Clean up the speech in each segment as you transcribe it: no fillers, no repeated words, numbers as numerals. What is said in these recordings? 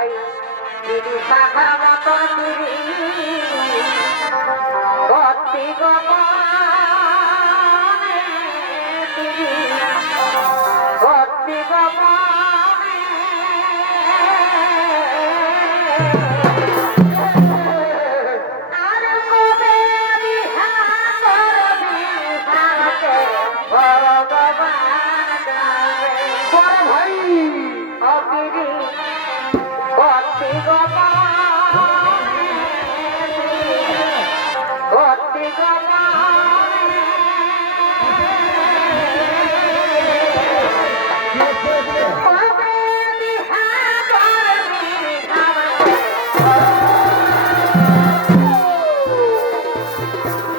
ভাই দিদি শাখার মতো দিদি ভক্তি গোপনে দিদি ভক্তি গোপনে আর কবে বিহা করবি ভাঙতে ভগবান যাবে বড় ভাই অবিরি ভক্তি গোপনে ভক্তি গোপনে কবে বিহা করবি ভাঙতে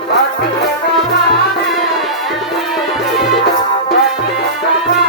ভক্তি গোপনে ভক্তি গোপনে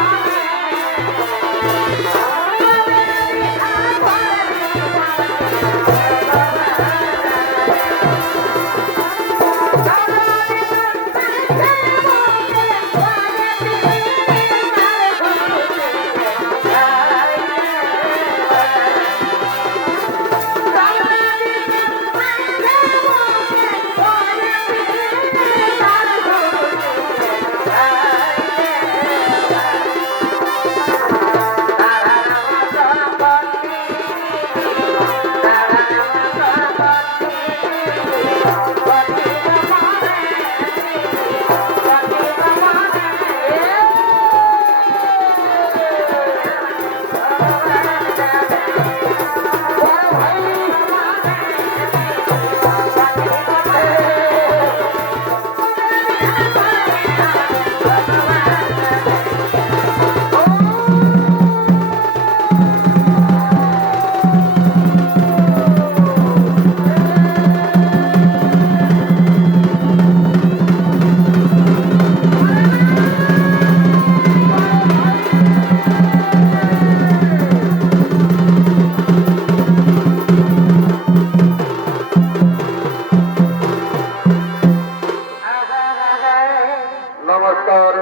নমস্কার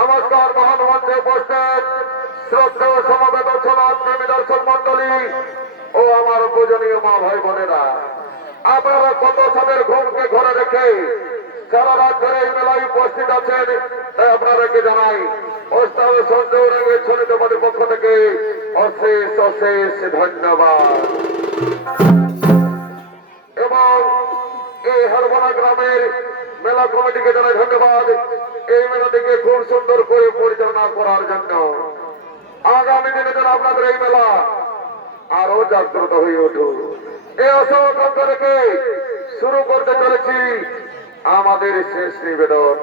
নমস্কার মহানমন্ত্রে উপস্থিত শ্রদ্ধেয় সমবেত প্রেমী দর্শক মন্ডলী ও আমার পূজনীয় মা ভাই বোনেরা, আপনারা কত সালের ঘুমকে ঘরে রেখে সারা রাত ধরে এই মেলায় উপস্থিত আছেন, তাই আপনাদেরকে জানাই ওস্তাদ সঞ্জয় রঙের ছড়িতবাদের পক্ষ থেকে অশেষ অশেষ ধন্যবাদ। এবং এই হরবনা গ্রামের মেলা কমিটিকে জানাই ধন্যবাদ এই মেলাটিকে খুব সুন্দর করে পরিচালনা করার জন্য। আগামী দিনে যেন আপনাদের এই মেলা আরো জাগ্রত হয়ে উঠুক এই অসংখ্য থেকে শুরু করতে চলেছি আমাদের শেষ নিবেদন।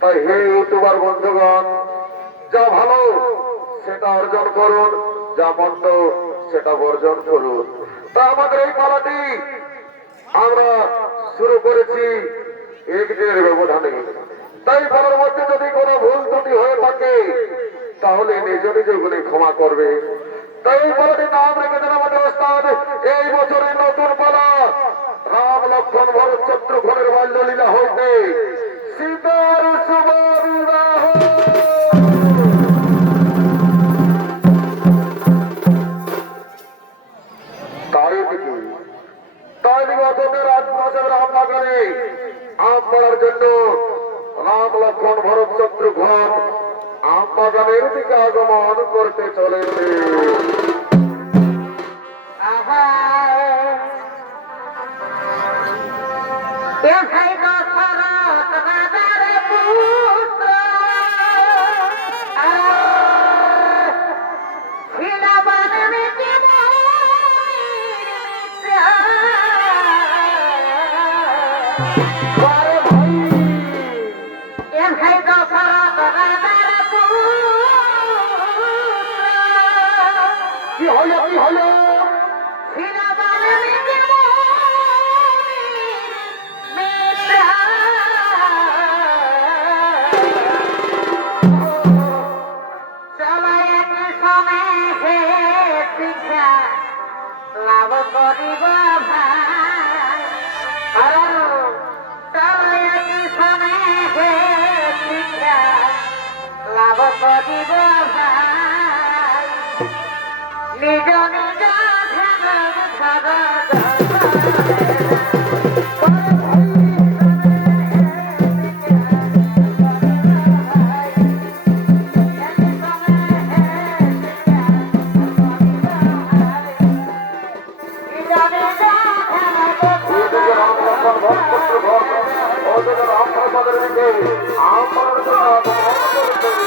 তাই হে ইউটিউবার বন্ধুগণ, যা ভালো সেটা অর্জন করুন, যা মন্দ সেটা বর্জন করুন। তা আমাদের এই মেলাটি আমরা শুরু করেছি একদিনের ব্যবধানে, তাই পরবর্তী যদি কোনো ভুল ত্রুটি হয়ে থাকে তাহলে নিজ নিজ গুলি ক্ষমা করবে। তাই এই পালাটির নাম রেখেছেন আমাদের ওস্তাদ এই বছরের নতুন পালা রাম লক্ষ্মণ ভরত শত্রুঘ্নের বাল্যলীলা হইতে সীতার শুভ বিবাহ। তাই দিকে অযোধ্যা রাজপ্রাসাদ রামনগরে আম পড়ার জন্য রাম লক্ষ্মণ ভরত শত্রুঘ্ন আম বাগানের দিকে আগমন করতে চলেছে। কি হলো কি হলো? লাভ করিব ভাই লাভ করিব ভাই নিজ নিজ এদিকে রাম লক্ষণ ভরত শত্রুঘ্ন ওদিকে রামপ্রসাদের দিকে আমার জন্য আগমন করেছে।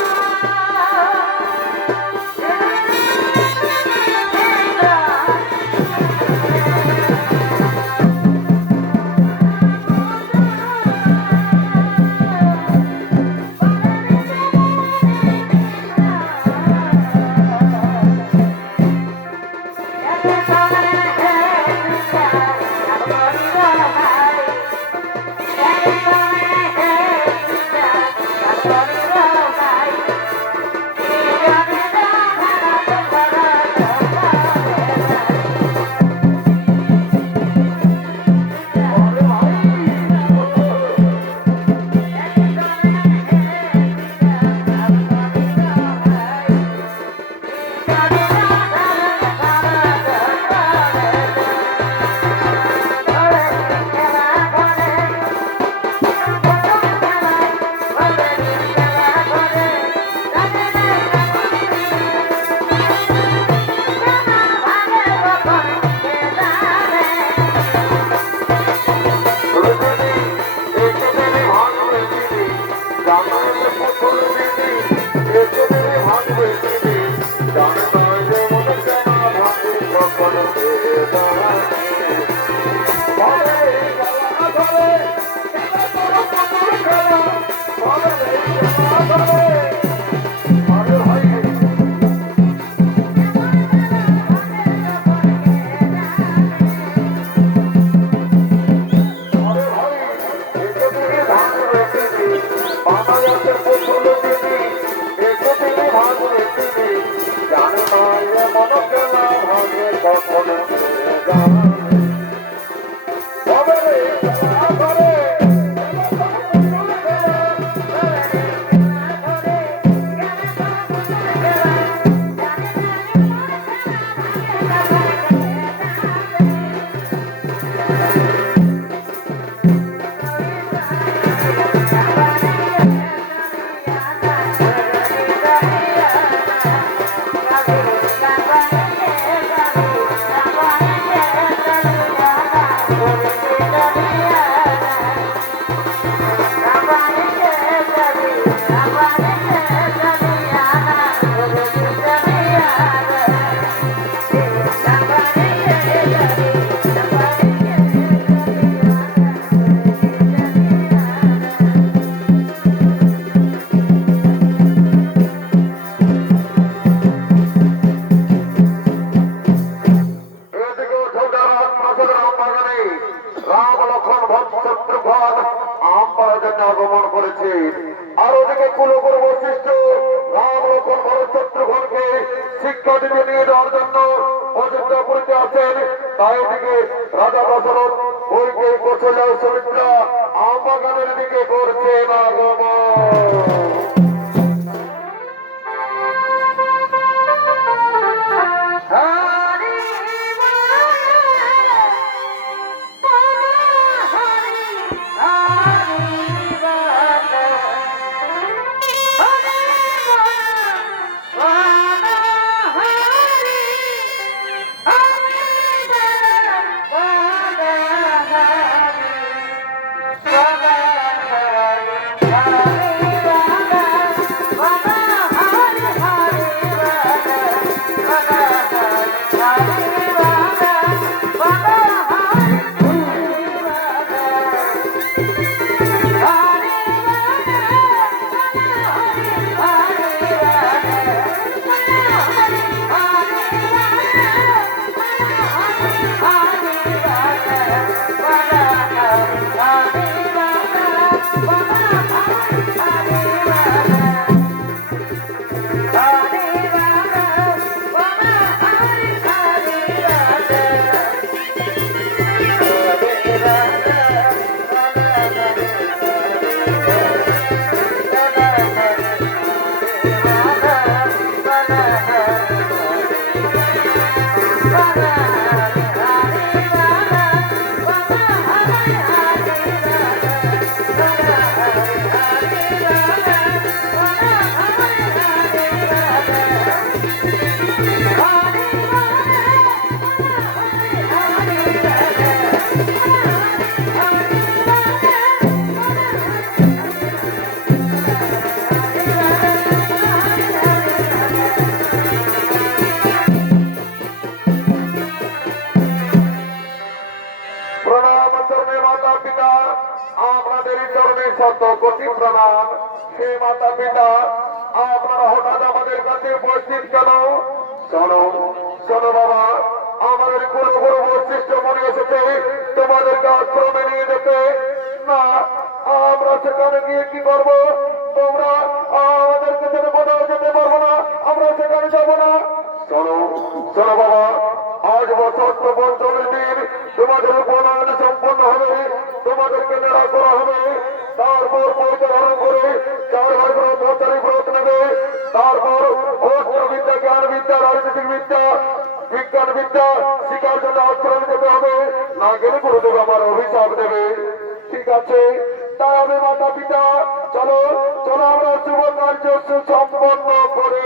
আগমন করেছে। আর ওদিকে কুলগুরু বশিষ্ঠ রাম লক্ষণ ভরত শত্রুঘ্নকে শিক্ষা দিতে নিয়ে যাওয়ার জন্য অযোধ্যাপুরীতে আছেন। তাই দিকে রাজা দশরথ ওইকে কৌশল্যা ও সুমিত্রা আমবাগানের দিকে করছেন আগমন। চরণে শত কোটি প্রণাম। হে মাতা পিতা, আপনারা হঠাৎ আমাদের কাছে উপস্থিত কেন? শোনো শোনো বাবা, আমাদের কুলগুরু বৈশিষ্ট্য মনে এসেছে তোমাদেরকে আশ্রমে নিয়ে যেতে। না, আমরা সেখানে গিয়ে কি করবো? তোমরা আমাদেরকে যেতে কোথাও যেতে পারবো না, আমরা সেখানে যাবো না। শোনো শোনো বাবা, আজ বছর তো 45 দিন তোমাদের উপনয়ন সম্পন্ন হবে, তোমাদেরকে নেড়া করা হবে। তারপর পয়সা ধারণ করে 4 ভাই ব্রহ্মচারী ব্রত নেবে। তারপর অস্ত্র বিদ্যা, জ্ঞান বিদ্যা, রাজনৈতিক বিদ্যা, বিজ্ঞান বিদ্যা শিকার জন্য আশ্রমে যেতে হবে, না গেলে গুরুদেব আমার অভিশাপ দেবে। ঠিক আছে, তাই আমি মাতা পিতা, চলো চলো আমরা শুভ কার্য সুসম্পন্ন করে।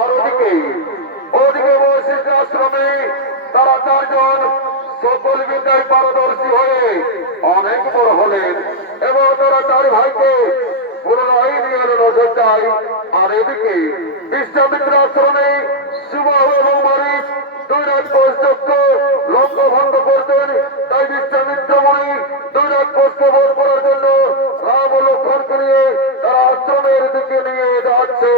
আর ওদিকে বৈশিষ্ট্য আশ্রমে তারা 4 জন সকল বিদ্যায় পারদর্শী হয়ে অনেক বড় হলেন এবং তারা 4 ভাইকে পুনরায় নিয়ে নজর যায়। আর এদিকে বিশ্বামিত্র আশ্রমে সুবাহু এবং মারিচ 2 রাজকোষযজ্ঞ লক্ষ্যভঙ্গ করতেন। তাই বিশ্বামিত্র মুনি 2 রাজকোষকে বধ করার জন্য রাম ও লক্ষ্মণকে নিয়ে তারা আশ্রমের দিকে নিয়ে যাচ্ছে।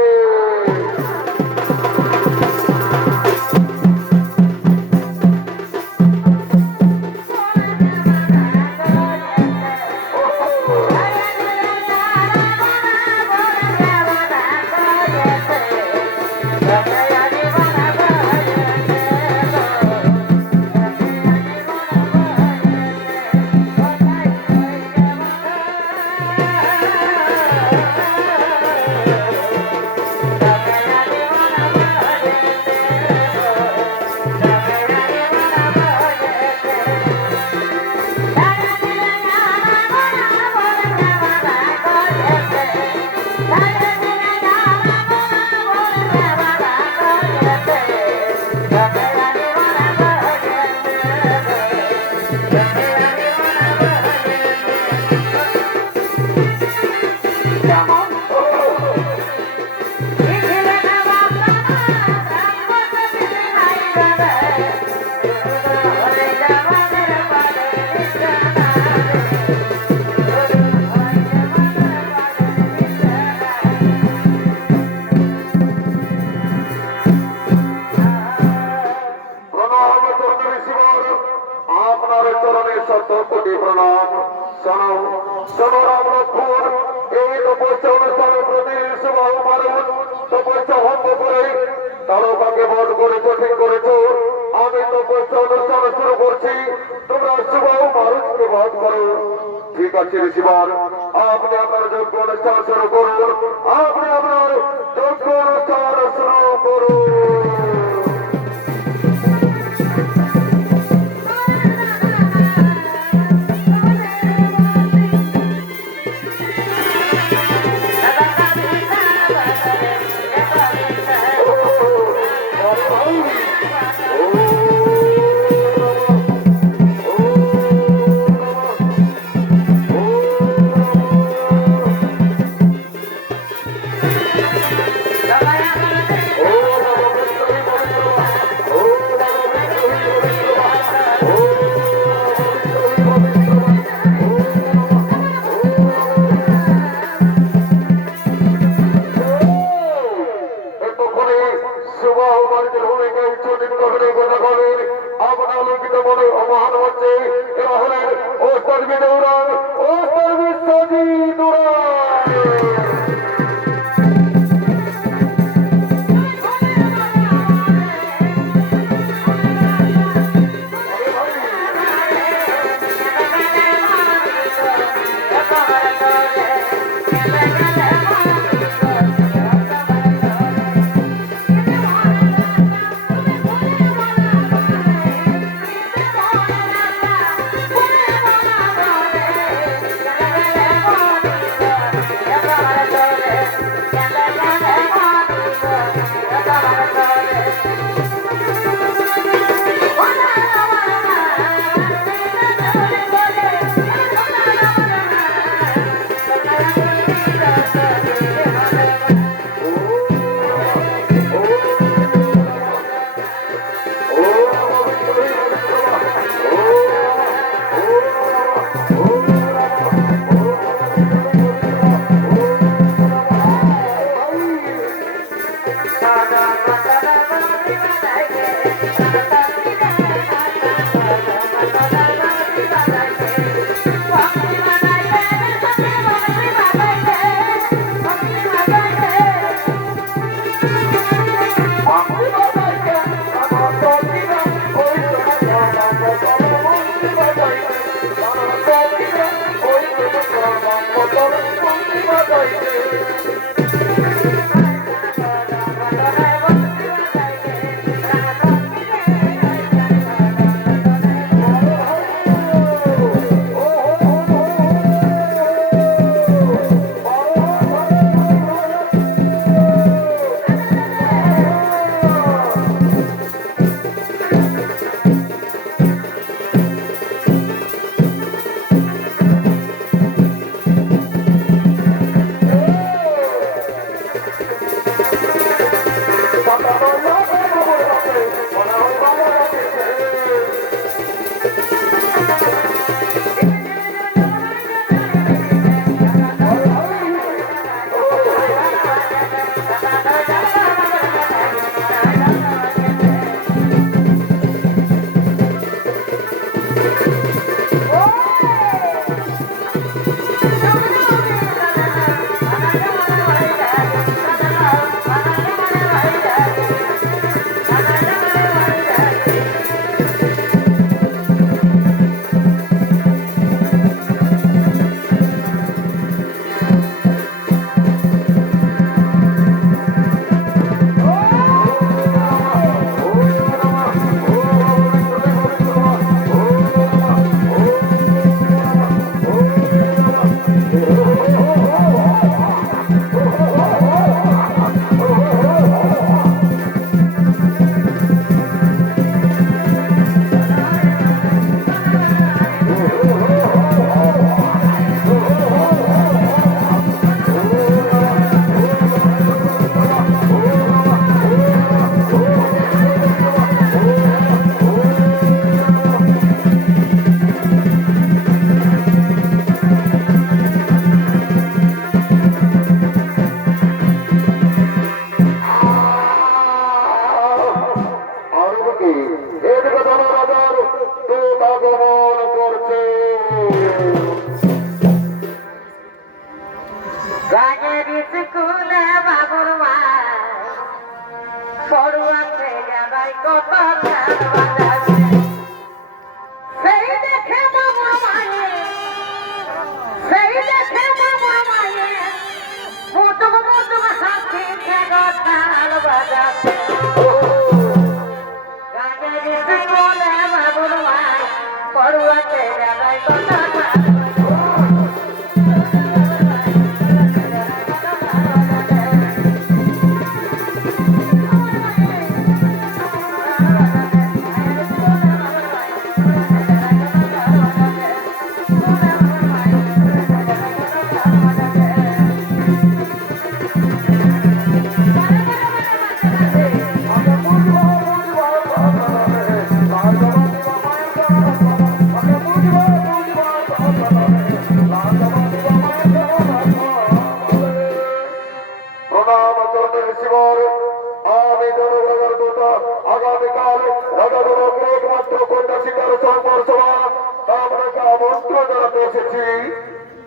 আপনার চরণে শত কোটি প্রণাম। শোনো শোনো রাম লক্ষ্মণ, এই তপস্যা অনুষ্ঠানে প্রতি সুবাহু মারুন তপস্যা ভঙ্গ করে তারকাকে বধ করেছো, ঠিক করেছো। আমি তপস্যা অনুষ্ঠান শুরু করছি, তোমরা সুবাহু মারুতকে বধ করো। ঠিক আছে ঋষিবার, আপনি আপনার যজ্ঞ অনুষ্ঠান শুরু করুন, আপনি আপনার যজ্ঞ অনুষ্ঠান শুরু করুন। মহান হচ্ছে এরা হলেন ওস্তাদ বিদৌরান, ওস্তাদ বিশ্বজিৎ উড়ান।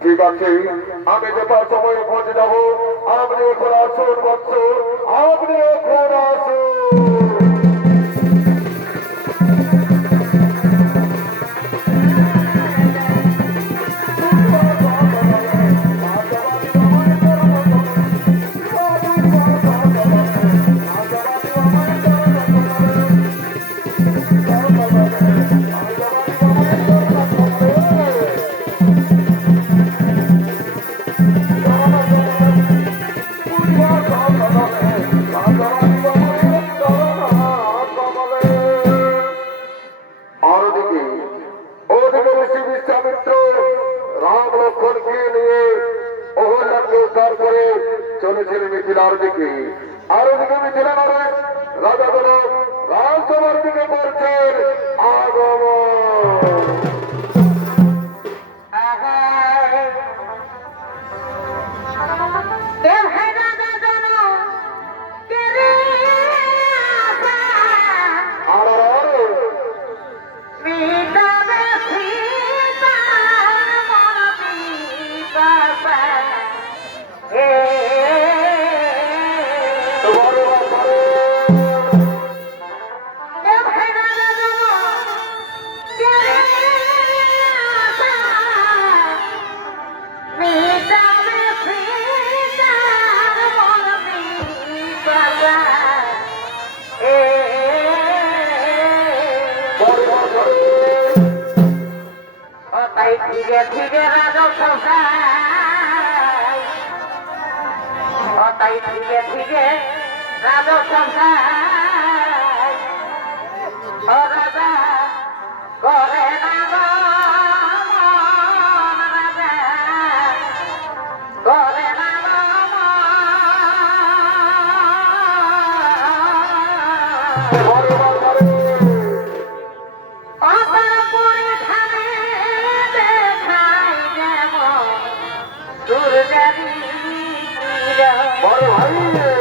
ঠিক আছে, আমি যেটা সময়ে পৌঁছে যাবো। আপনি এখন আসুন বৎস, আপনি এখন আসুন। রাজা জনক রাজসভার দিকে করছেন আগমন। আর আর আর বারে বারে ধীরে ধীরে রাজা সভায় তাই ধীরে ধীরে রাজা সভায় রাজা করে না রাজা করে না বারে বারে বারে ভাই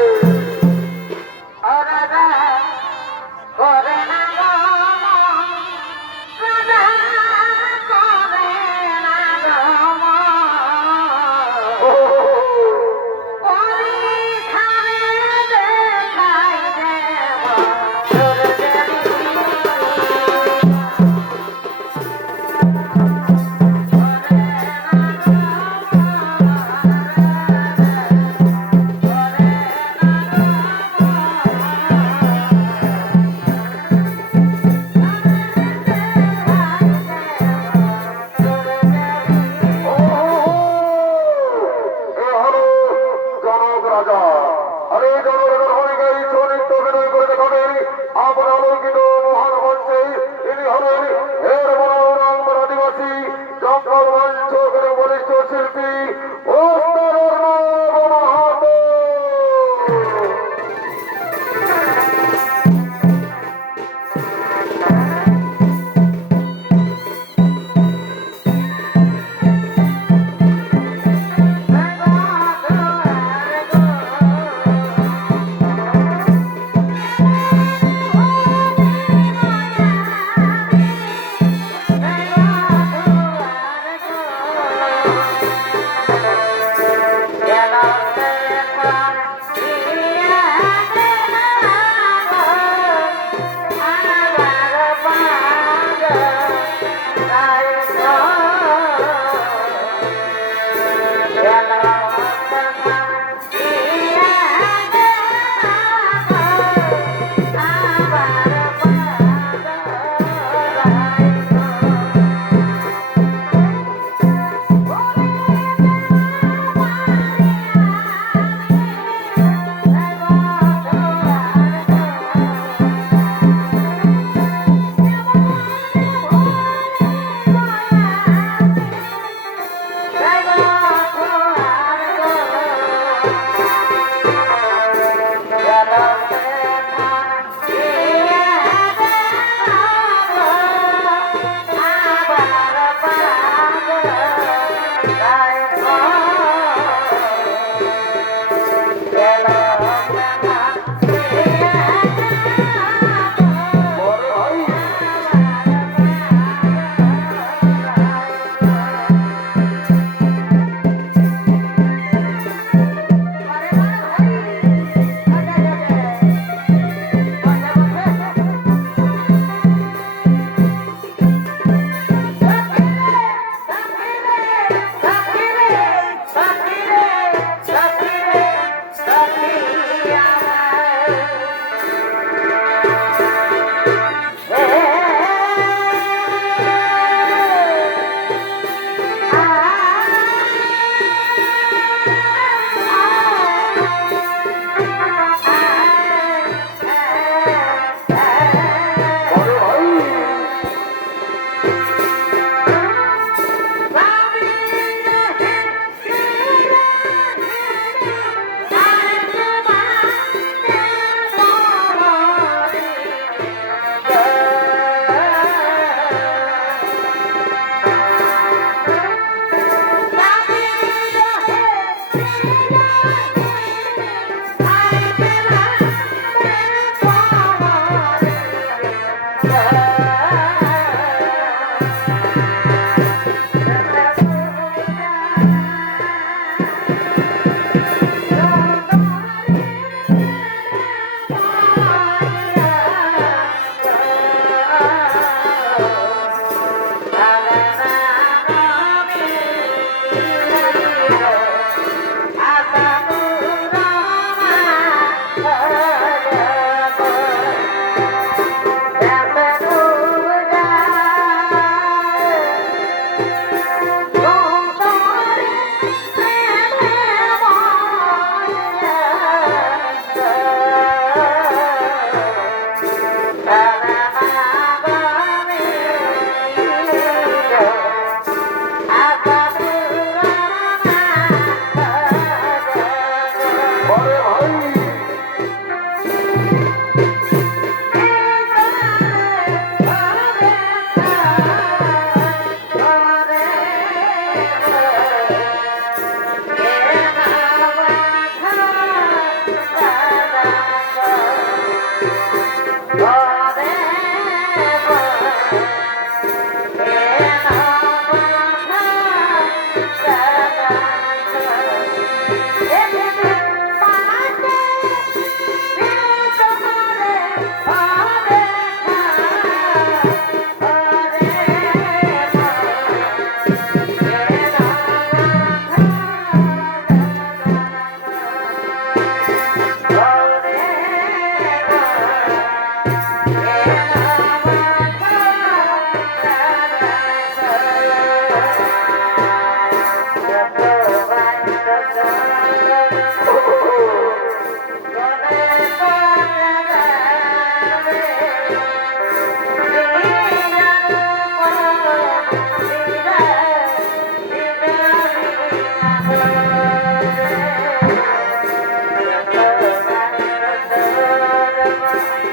Thank you.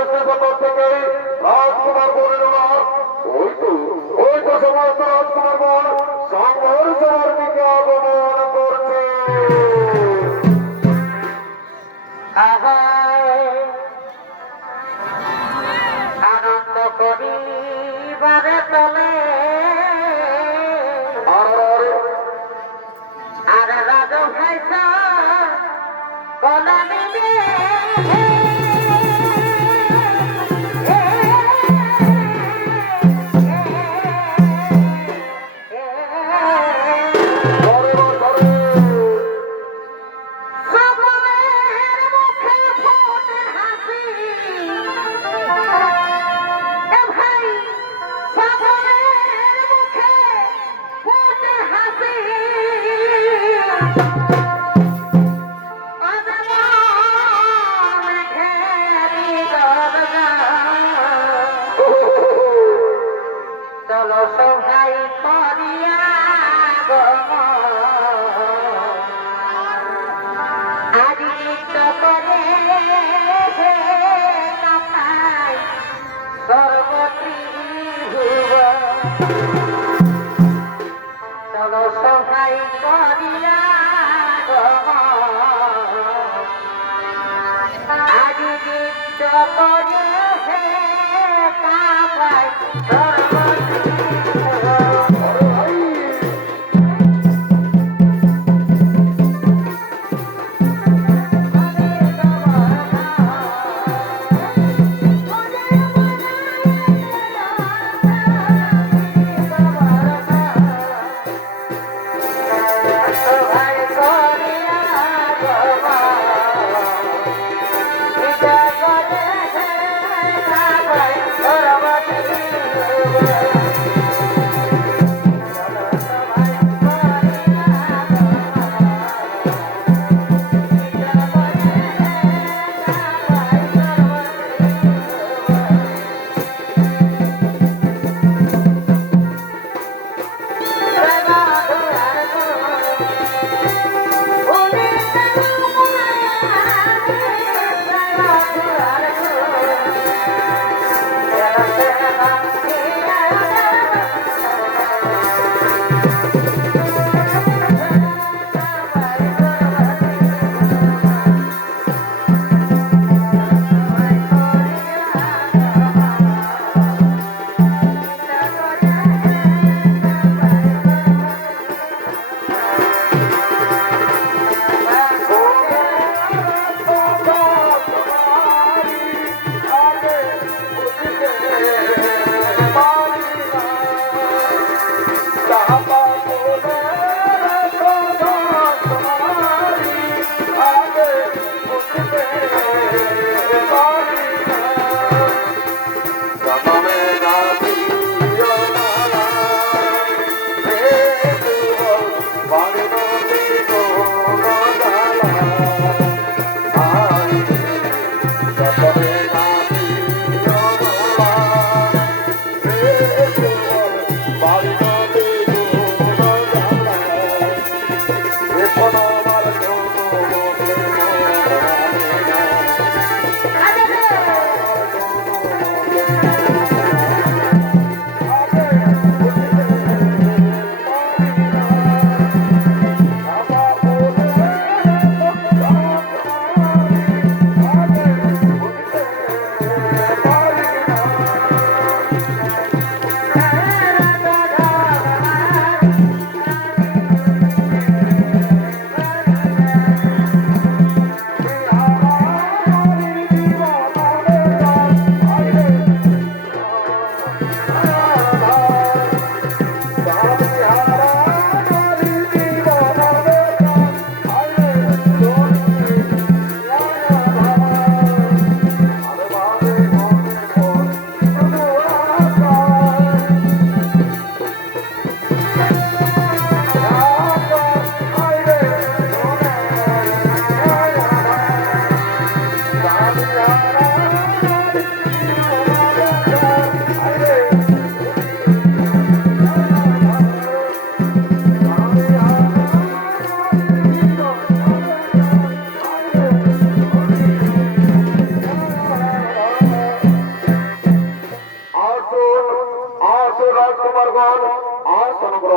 স্টেশন থেকে রাজকুমার বনের ওই তো সমস্ত রাজকুমার বন সংঘর্ষের দিকে আগমন করছে। আনন্দ করিবারে তলে আর রাজ ভাইস কলা নিবে চলো সবাই করিয়া আদিত্য করে কাপাই সর্বত্রিভুব চলো সবাই করিয়া আদিত্য করে কাপাই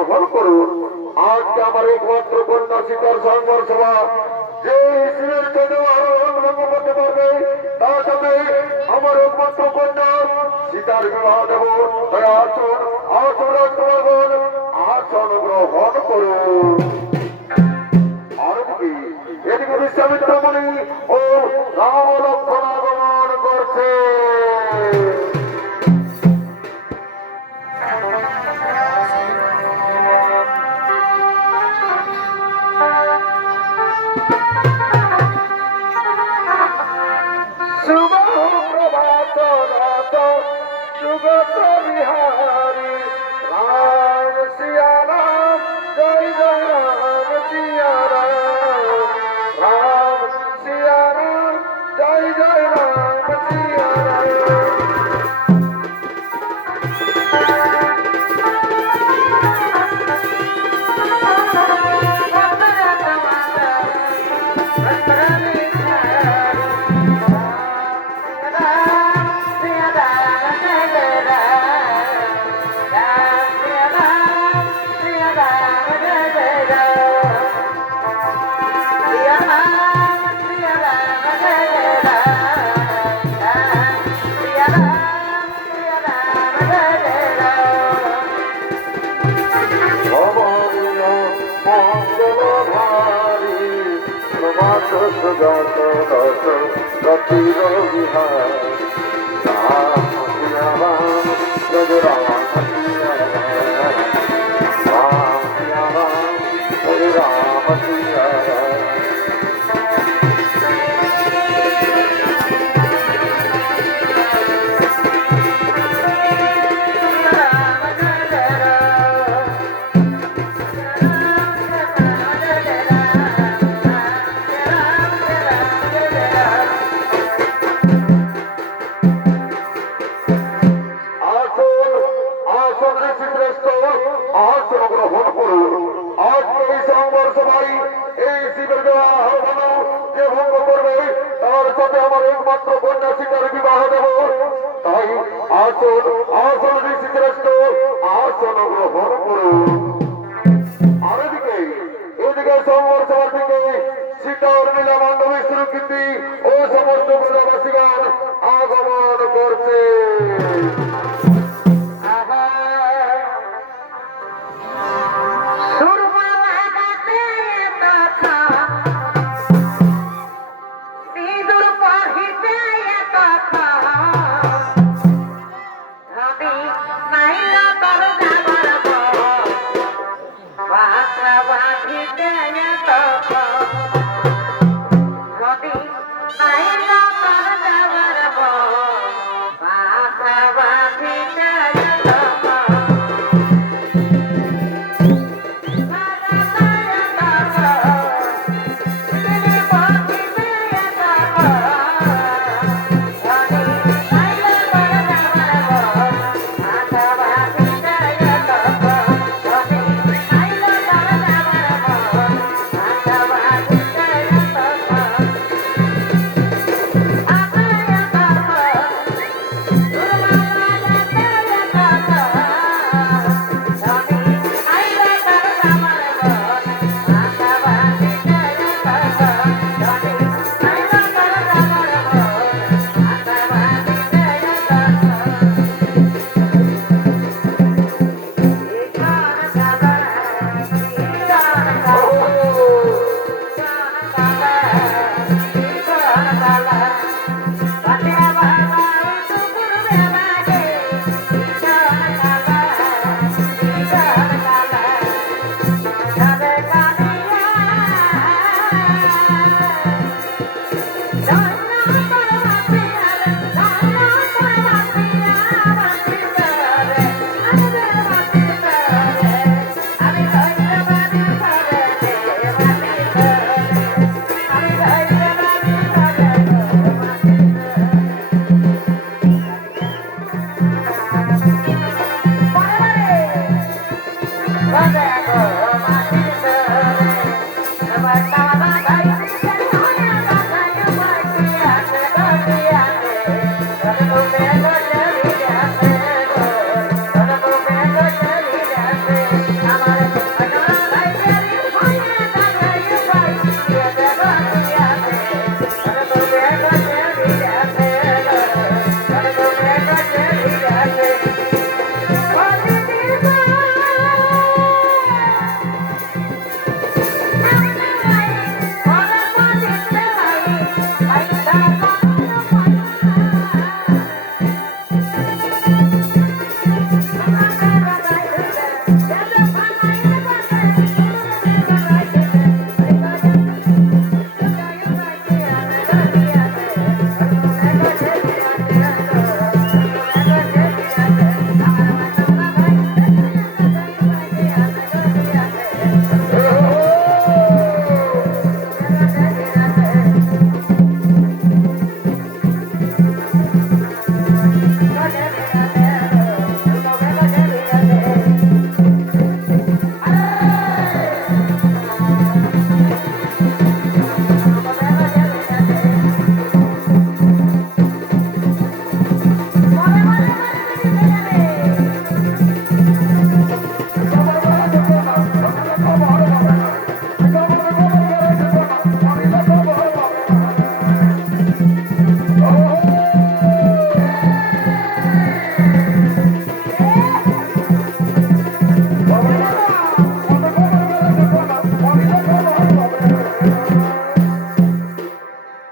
গ্রহণ করুন। আজকে আমার একমাত্র কন্যা সীতার সংবর সভা যে শিবের জন্য আরো অঙ্গ করতে পারবে তার সাথে আমার একমাত্র কন্যা সীতার বিবাহ দেব। তাই আসুন আসুন রাজকুমারগণ, আসন গ্রহণ করুন। আর এদিকে বিশ্বামিত্র মুনি ও রাম লক্ষ্মণ আগমন করছে। শুভ প্রভাত রাত সুগত বিহারী রাম সিয়া রাম জয় জয় রাম সিয়া রাম রাম সিয়া রাম জয় জয় রাম সিয়া রাম। সুগত দশ গতির বিহার রাম সিয়া রাম জয় রাম সিয়া রাম রাম সিয়া রাম জয় রাম সিয়া রাম। আমার একমাত্র কন্যা সীতার বিবাহ দেব। তাই আসন আসন ঋষি শ্রেষ্ঠ আসন গ্রহণ করুন। আর এদিকে সংবর সভার দিকে সীতা উর্মিলা মান্ডবী সুরকীর্তি ও সমস্ত ব্রজবাসীগণ আগমন করছে।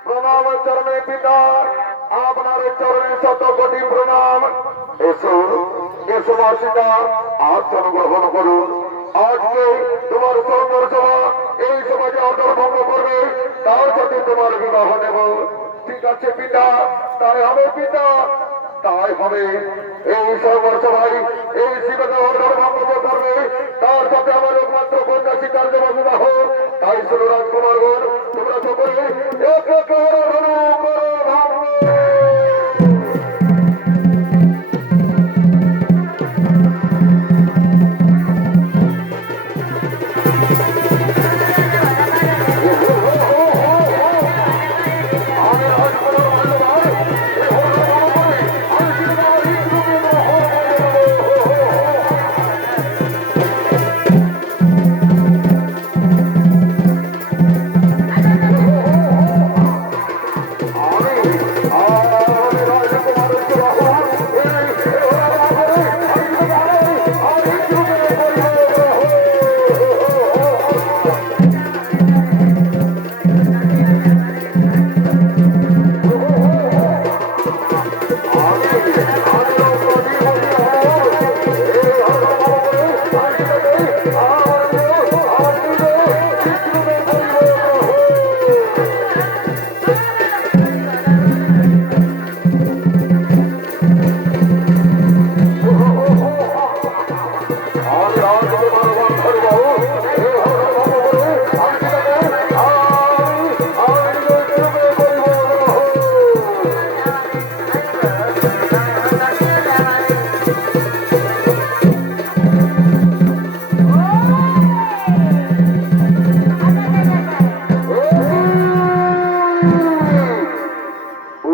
প্রণাম চরণে পিতা আপনার চরণে শত কোটি প্রণাম। এসো এসো মাসিকা আসন গ্রহণ করুন। আজকে তোমার সুন্দর সভা এই সমাজে অন্তর্ভঙ্গ করবে, তার সাথে তোমার বিবাহ নেব। ঠিক আছে পিতা, তাই হবে পিতা, তাই হবে। এই সর্বর সভায় এই শিবের অন্তর্ভঙ্গ করবে, তার সাথে আমার একমাত্র কন্যা শিকার দেব বিবাহ। তাই শুরু রাজকুমারগণ, তোমরা সকলে এক এক করে ধরো, করো, ভাঙো।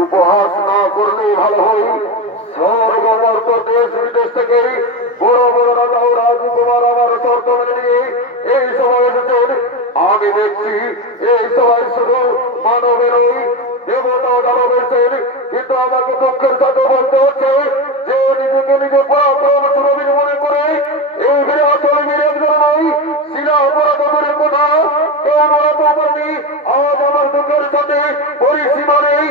উপহাস না করলেই ভালো হয়। সর্বমর্ত দেশ বিদেশ থেকে বড় বড় রাজা ও রাজকুমার আমার শর্ত মেনে নিয়ে এই সভায় এসেছেন। আমি দেখছি এই সভায় শুধু মানবের দেবতা দানব এসেছেন, কিন্তু আমাকে দুঃখের সাথে বলতে হচ্ছে যে নিজেকে নিজে পরাক্রম সুরবীর মনে করে এই ঘরে আসলে বীর একজন নয়, শিলা অপরাধ করে কথা কেউ নড়াতে পারেনি। আজ আমার দুঃখের সাথে পরিসীমা নেই।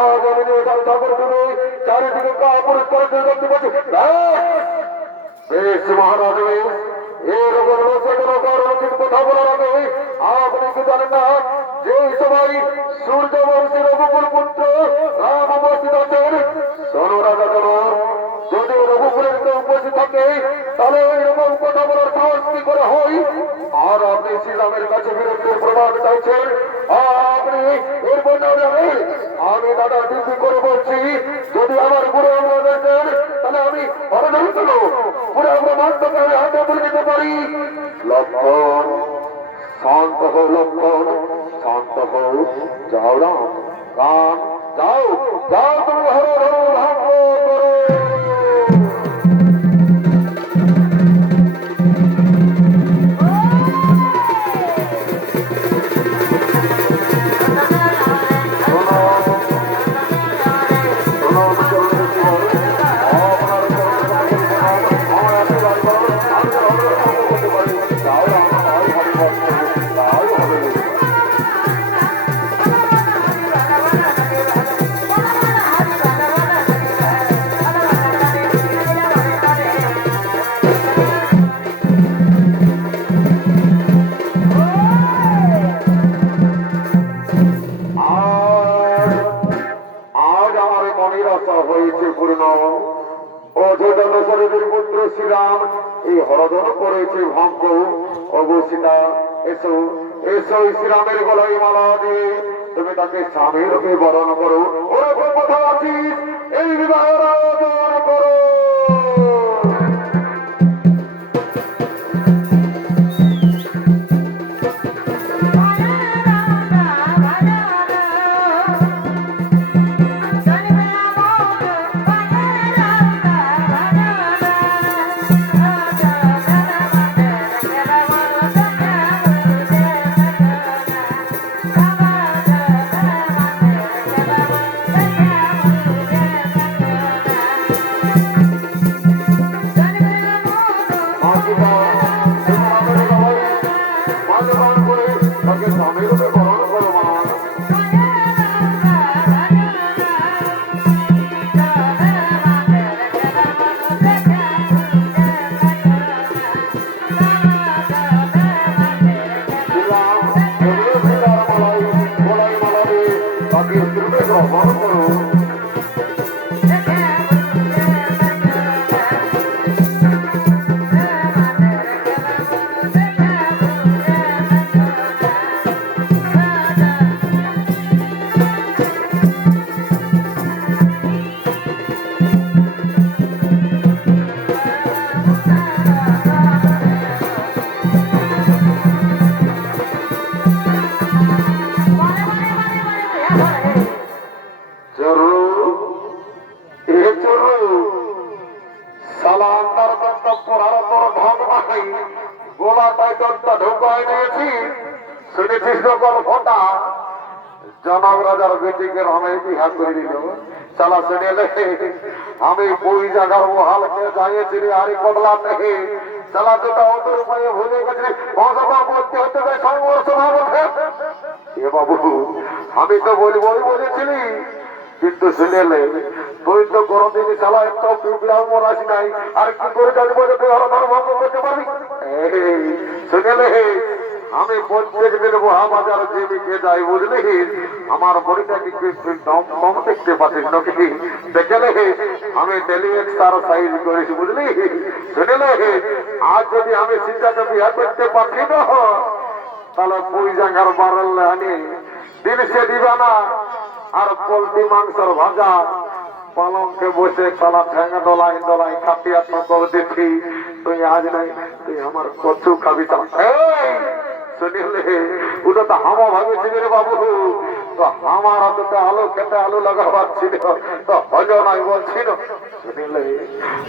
আজ আমি ঠাকুর দেবে চারিদিকে পরিষ্কার দেখতে পাচ্ছি। বেশ মহারাজ, এরকম লোকের উচিত কথা বলার আগে আপনি কি জানেন না যে সবাই সূর্য বংশের রঘুকুল পুত্র রাম উপস্থিত আছেন? শোনো রাজা, শোনো, যদি রঘুকুলের কেউ উপস্থিত থাকে তাহলে এরকম কথা বলার সাহস কি করে হয়? আর আপনি শ্রীরামের কাছে বিরুদ্ধে প্রমাণ চাইছেন, আপনি এর বদলে আমি দাদা ডিউটি করে বলছি, যদি আমার গুরু আমরা দেখেন তাহলে আমি অবদান করব, পুরো আমরা মাত্রকে আমি হাতে তুলে দিতে পারি। লক্ষণ, শান্ত হও লক্ষণ, শান্ত হও। যাও রাম, রাম, যাও, যাও, তুমি হরো হরো ভাগ্য করো। আপনার অযোধ্যা দশরথের পুত্র শ্রীরাম এই হরধন করেছে ভঙ্গ। অবসিতা এসো এসো, শ্রীরামের গলায় মালা দিয়ে তুমি তাকে স্বামী রূপে বরণ করো। ওরকম কথা আছিস, এই বিবাহের আয়োজন করো। জনক রাজার বেটিকে রমে বিহা করে দিল। চালা শুনেলে আমি বই জাগার মহালকে যাইয়েছিলি আরি কদলা থেকে চালা দুটা অন্তর উপায়ে ভুলে গেছি। ভাষা বলতে হতে সংঘর্ষ ভাবছে এ বাবু, আমি তো বলবই বলেছিলি, কিন্তু শুনেলে তুই তো কোনদিনই চালা একটা বিপ্লব আসি নাই, আর কি করে জানবো যে তুই হরধর ভঙ্গ করতে পারবি? শুনেলে আমি প্রত্যেক দিন মহাবাজার জীবিকে যাই, বুঝলি? আমার বড়িটাকে কম দেখতে পাচ্ছিস নাকি? দেখলে আমি ডেলি এক্সারসাইজ করেছি, বুঝলি? শুনেলে আজ যদি আমি সিদ্ধান্ত বিহার করতে পারছি না, তাহলে পুই জাঙ্গার বাড়লে আনি দিন সে দিবা না। আর পোলট্রি মাংসের ভাজা পালংকে বসে চালা ঠেঙা দলাই দলাই খাটিয়া তো দিচ্ছি। তুই আজ নাই, তুই আমার কচু খাবি। শুনিলে ওটা তো হামা ভাবেছিল রে বাবু, তো আমার দুটো আলু খেতে আলু লাগাবার ছিল, তো হজ নাই বলছিল। শুনিলে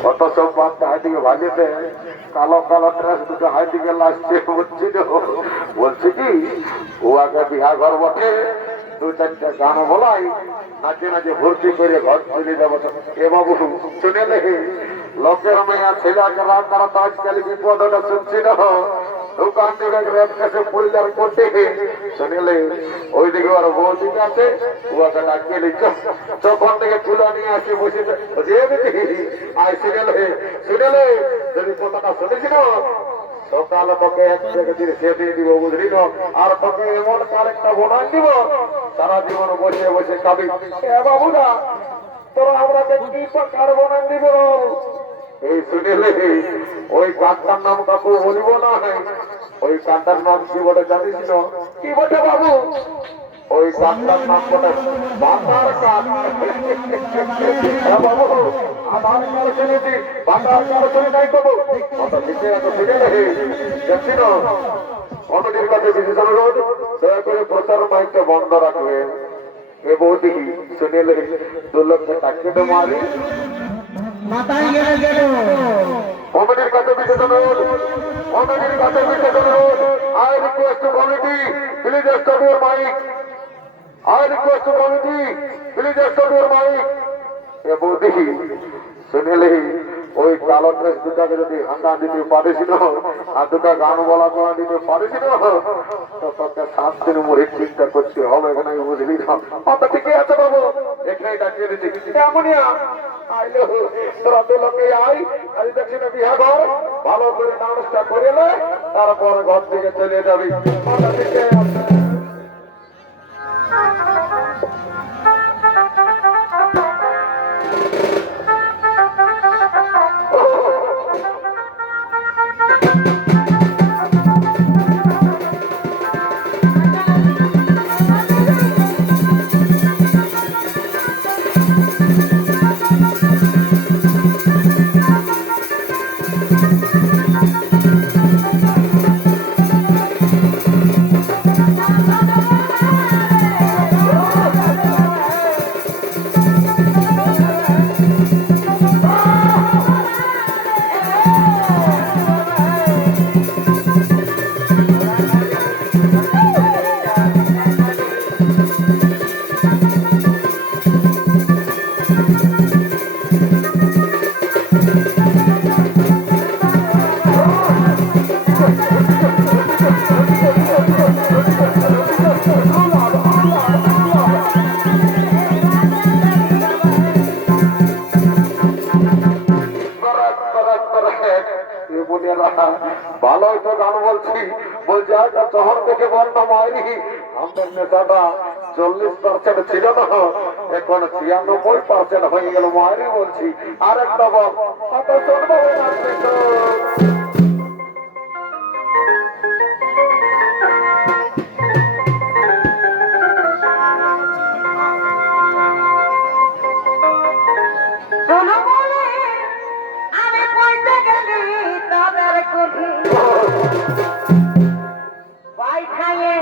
কত সব বাচ্চা হাইদিকে ভাজেতে কালো কালো ড্রেস দুটো হাইদিকে লাগছে বলছিল। বলছি কি ও আগে বিহা ঘর বটে, দু চারটা গান বলাই নাচে নাচে ভর্তি করে ঘর চলে যাবো। এ বাবু শুনেলে লোকের মেয়া ছেলেকে রাত তারা তো আজকাল বিপদটা শুনছিল। দোকান থেকে রেপ কাছে পরিবার করতে শুনেলে ওইদিকে ওর বউ দিকে আছে, ওকে ডাকিয়ে নিচ্ছ তখন থেকে তুলা নিয়ে আসে বসে আয়। শুনেলে যদি কথাটা শুনেছিল সকালে তোকে এক জায়গা দিয়ে সে দিয়ে দিব, বুঝলি না? আর তোকে এমন আরেকটা বোনাই দিব, সারা জীবন বসে বসে খাবি। বাবুরা তোরা আমরা কি কার বোনাই দিব? এই শুনেলে ওই গানটার নাম কাকু বলিব না, ওই গানটার নাম কি বলে জানিস না? কি বটে বাবু? ওই গানটার নাম বটে বাটার কাঠ। বাবু আধার কার্ড শুনেছি, বাটার কাঠ শুনে নাই তবু দেখছি না। কমিটির কাছে বিশেষ অনুরোধ, দয়া করে প্রচার মাইকটা বন্ধ রাখবে। এ বৌদি শুনেলে 2 লক্ষ টাকা তো মারি কমিটির কাছে বিশেষ অনুরোধ, কমিটির কাছে বিশেষ অনুরোধ। I request to committee, please stop your mic. I request to committee, please stop your mic. এ বৌদি শুনেলে ওই কালো ড্রেস দুটাকে যদি হান্ডা দিতে পারেছিল আর দুটা গান বলা করা দিতে পারেছিল, তো তোকে 7 দিন মরে চিন্তা করতে হবে না, বুঝলি না? ঠিকই আছে বাবু, এখানে ডাকিয়ে দিচ্ছি। এমনিয়া আইলো তোরা 2 লোকে আই, আজ দেখছি না বিহা ঘর ভালো করে নানুষ্ঠা করে নে, তারপরে ঘর থেকে চলে যাবি। ঠিকই আছে। বোনেরা, ভালোই তো গান বলছি। বলছি একটা শহর থেকে বর্ণা মারি আমাদের নেতাটা 40% ছিল না, এখন 96% হয়ে গেল মারি বলছি। আর একটা বল শুনবো না। শোনো বলে আমি পড়তে গেলি তাদের কুঠি পাই খাইয়ে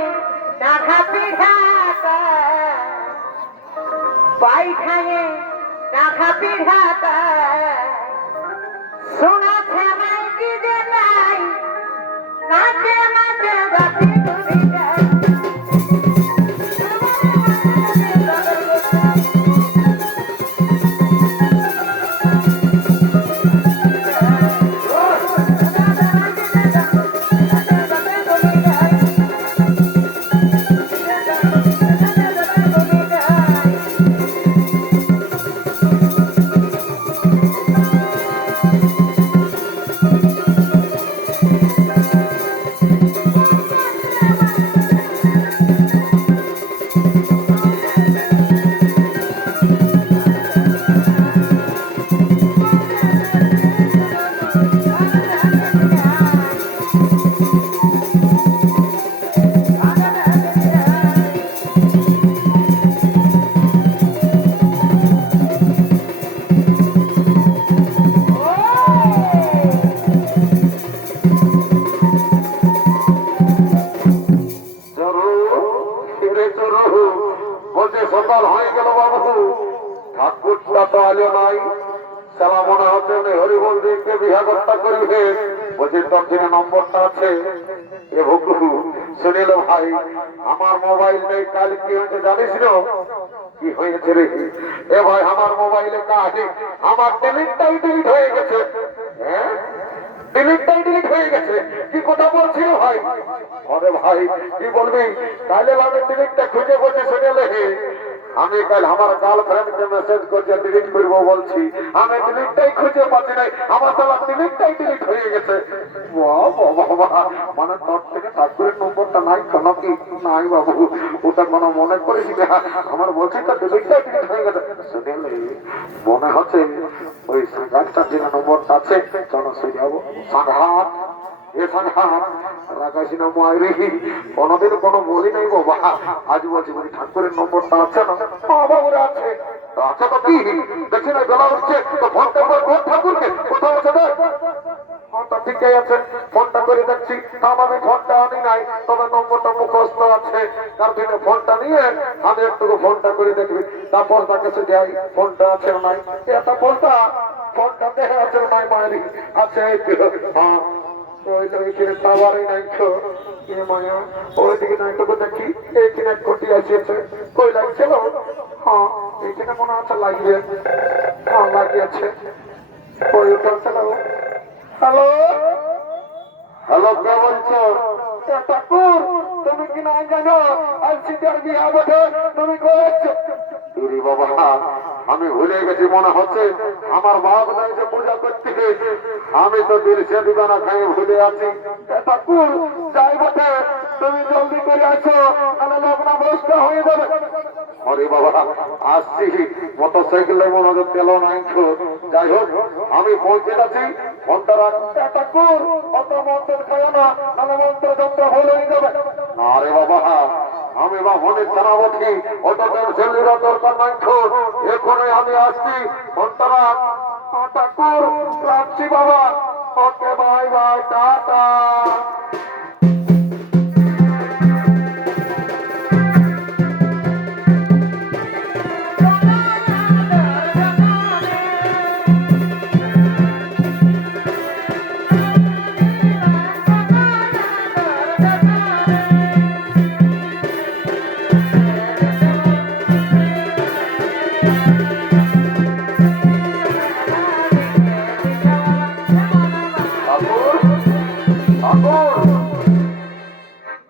ডাঘা পিঠাটা পাই খাইয়ে ডাঘা পিঠাটা শোনাছে মাইকি যে নাই নাচে নাচে বাতি কুড়িটা বলছে সকাল হয়ে গেল বাবু, ঠাকুরটা তো আলো নাই। সালা মনে হচ্ছে হরিবল দিকে বিহাগরটা করিবে। বলছি দক্ষিণে নম্বরটা আছে। এ ভুকু শুনিল ভাই, আমার মোবাইল নেই। কাল কি হয়েছে জানিস না? কি হয়েছে রে? এ ভাই আমার মোবাইলে কাজ, আমার ডিলিটটাই ডিলিট হয়ে গেছে। হ্যাঁ, ডিলিটটাই ডিলিট হয়ে গেছে। কি কথা বলছিল ভাই? আরে ভাই কি বলবি, তাহলে আমি ডিলিটটা খুঁজে বলছি। শুনে আমি কাল আমার গার্লফ্রেন্ডকে মেসেজ করছি ডিলিট করবো বলছি, আমি ডিলিটটাই খুঁজে পাচ্ছি নাই। আমার সালা ডিলিটটাই ডিলিট হয়ে গেছে। মানে তোর থেকে ঠাকুরের নম্বরটা নাই কেন? কি নাই বাবু, ওটা কোনো মনে করিস না। আমার বলছি তো ডিলিটটাই ডিলিট হয়ে গেছে। শুনে মনে হচ্ছে ওই সাংঘাতটার যে নম্বরটা আছে, চলো সে যাবো। সাংঘাত এ সাংঘাত রাখাছি না মায়েরি, কোনোদিন কোনো বলি নাই বাবা। আজ বলছি বলি ঠাকুরের নম্বরটা আছে না? বাবুরা আছে। আচ্ছা তো কি দেখছি না, বেলা উঠছে তো ফোনটা করে কোন ঠাকুরকে কোথাও আছে দেখ। ফোনটা ঠিকই আছে, ফোনটা করে দেখছি। আমি ফোনটা আনি নাই, তবে নম্বরটা মুখস্থ আছে। তার জন্য ফোনটা নিয়ে আমি একটু ফোনটা করে দেখবি, তারপর তাকে সে যাই ফোনটা আছে নাই। এটা ফোনটা ফোনটা দেখে আছে নাই মায়েরি? আছে। হ্যাঁ ওইখানে টাওয়ারই নাই তো মায়া, ওইদিকে নাই তো দেখি এইখানে এক কোটি আসিয়েছে। কই লাগছিল? হ্যাঁ এইখানে মনে হচ্ছে লাগিয়ে। হ্যাঁ লাগিয়েছে। ওই উঠেছে। হ্যালো হ্যালো, কে বলছো? ঠাকুর তুমি কি নাই জানো আজ সীতার বিয়া বটে, তুমি করেছো? বাবা আমি ভুলে গেছি মনে হচ্ছে। আমার বাপ নাই যে পূজা করতে, আমি তো দিল সে দিবানা খাই ভুলে আছি। ঠাকুর যাই বটে, তুমি জলদি করে আসো, তাহলে লোকনা বসটা হয়ে যাবে। আরে বাবা আসছি, মোটরসাইকেলে মনে হচ্ছে তেল নাই তো। যাই হোক আমি পৌঁছে যাচ্ছি। ফোনটা রাখ। ঠাকুর অত মন্ত্র খায় না, তাহলে মন্ত্র যন্ত্র ভুল হয়ে যাবে। না রে বাবা, আমি বা মনে জানাবো ওটা তোর ছেলেরা দরকার নাই তো। এখনই আমি আসছি। ফোনটা রাখ। ঠাকুর রাখছি বাবা। Okay bye bye, tata.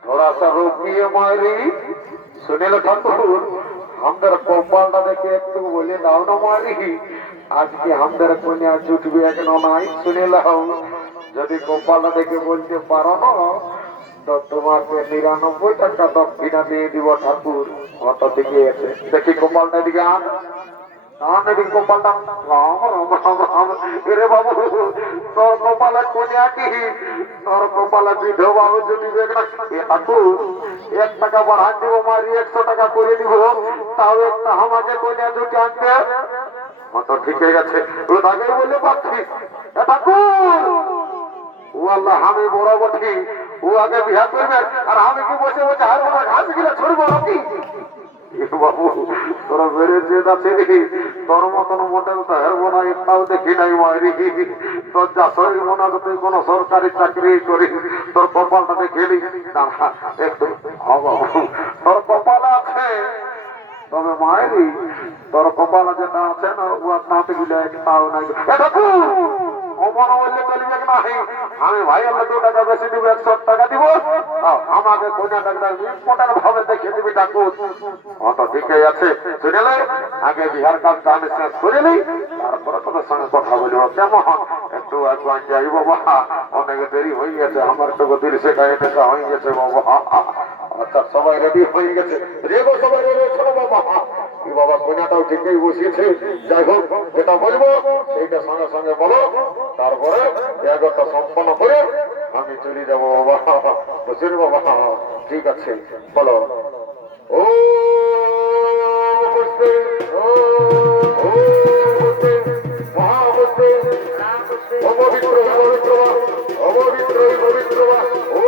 थोड़ा सा रोकिए मायरी। सुनील ठाकुर हमदर कपालটা দেখে একটু বলে দাও না মারি, আজকে हमदर কন্যা জুটবে কেন নাই? শুনে লাও যদি কপালটা দেখে বলতে পারো না তো তোমাকে ৯৯ টাকা দক্ষিণা দিয়ে দিব ঠাকুর। অত দিকে আছে, দেখি কপালটা দিকে আন এদিকে কপালটা। রাম রাম রাম রাম। এরে বাবু তোর কপালে কোনিয়া কি, তোর কপালে বিধবা যদি ঠাকুর ১ টাকা বাড়ান দিব, মারি ১০০ টাকা করে দিব, তাও একটা আমাকে কোনিয়া দুটি আনবে। তো ঠিক হয়ে গেছে, ও তাকে বললে পাচ্ছি ঠাকুর ও আল্লাহ আমি বড় বটি, ও আগে বিহা করবে আর আমি কি বসে বসে আর ওরা ঘাস গিলা ছড়বো নাকি? বাবু তোরা বেড়েছে যাচ্ছে দেখি, তোর মতন মোটেল তো হেরবো না, একটাও দেখি নাই মারি। তোর যা শরীর মনে হয় তুই কোনো সরকারি চাকরি করিস, তোর কপালটা দেখেলি একটু তোর কপাল আছে, তবে মায়েরই তোর কপালে যেটা আছে না ও নাতে গিলে একটাও নাই। অমন বললে চলবে নাই, আমি ভাই আমরা ২ টাকা বেশি দিব, ১০০ টাকা দিব, আমাকে কোনা টাকা ইম্পর্টেন্ট ভাবে দেখে দিবি ঠাকুর। অত ঠিকই আছে, শুনেলে আগে বিহার কাজটা আমি শেষ করে নিই, তারপরে তোদের সঙ্গে কথা বলবো কেমন। একটু একবার যাই বাবা, অনেক দেরি হয়ে গেছে, আমার তো গতির সেটা এটা হয়ে গেছে বাবা। আচ্ছা সবাই রেডি হয়ে গেছে, রেগো সবাই রেডি ছিল বাবা। বাবা কন্যাটাও ঠিকই বসিয়েছে, যাই হোক যেটা বলবো সেইটা সঙ্গে সঙ্গে বলো, তারপরে জায়গাটা সম্পন্ন করে আমি চলে যাবো বাবা। বুঝলি বাবা? ঠিক আছে বলো। ও বুঝতে মহাবুদ্ধি অপবিত্র পবিত্র অপবিত্র পবিত্র ও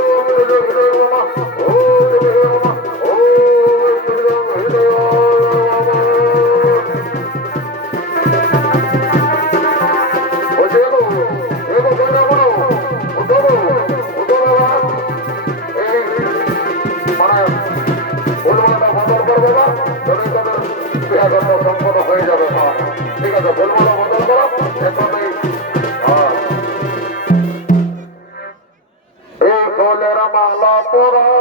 সম্পন্ন হয়ে যাবে। ঠিক আছে বলবো না, বদল করো এখনই। এই ফুলের মালা পরাও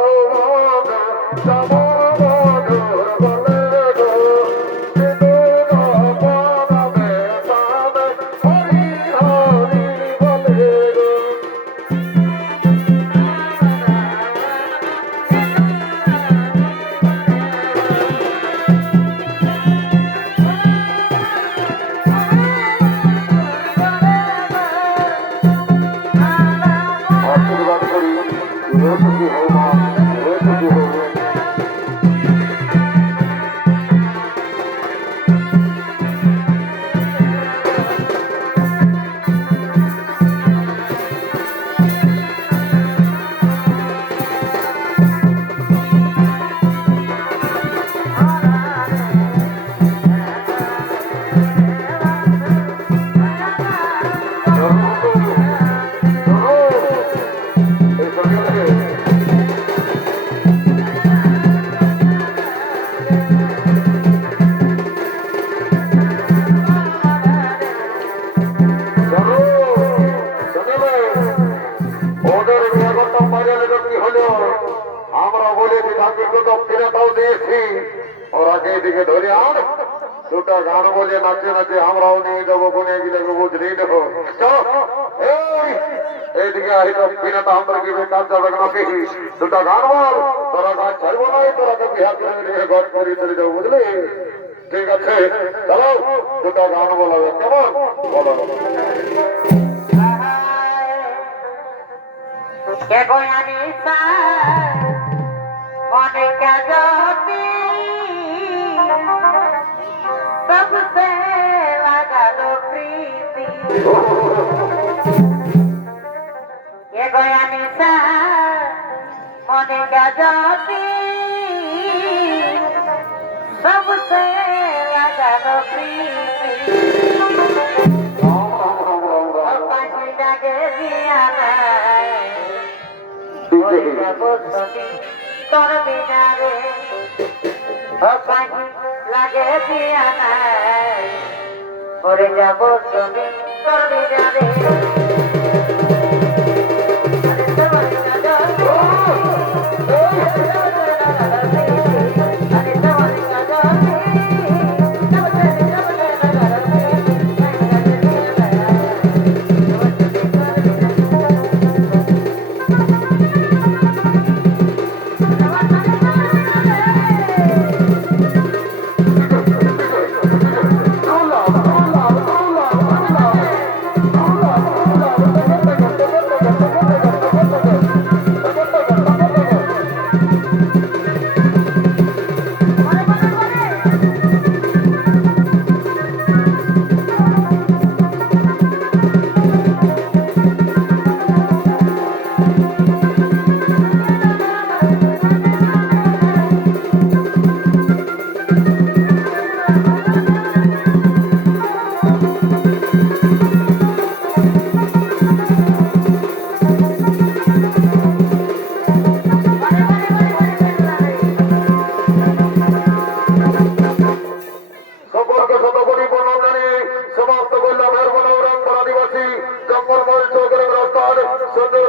আমরা বলেছি ঠাকুরকে দক্ষিণাটাও দিয়েছি, ওরা দিকে ধরে আর 2টা গান বলে নাচে নাচে আমরাও নিয়ে যাবো, কোনে গিয়ে বুঝলেই দেখো এইদিকে আহি দক্ষিণাটা আমরা কি বেকার যাবে না কি? 2টা গান বল, তোরা গান ছাড়বো না, তোরাকে বিহার করে ঘর করে চলে যাবো, বুঝলি? ঠিক আছে চলো 2টা গান বলাবে, কেমন বলো? सबसे लगा लो प्रीति, ये गया निशा मोने का ज्योति, सबसे लगा लो प्रीति, पानी लगे दिया तोर बिना रे, पानी লাগে দিয়া নাই মরে যাব তুমি তোর বিনা রে। কমিটি জঙ্গলমহল চৌধুরী রাস্তার সুন্দর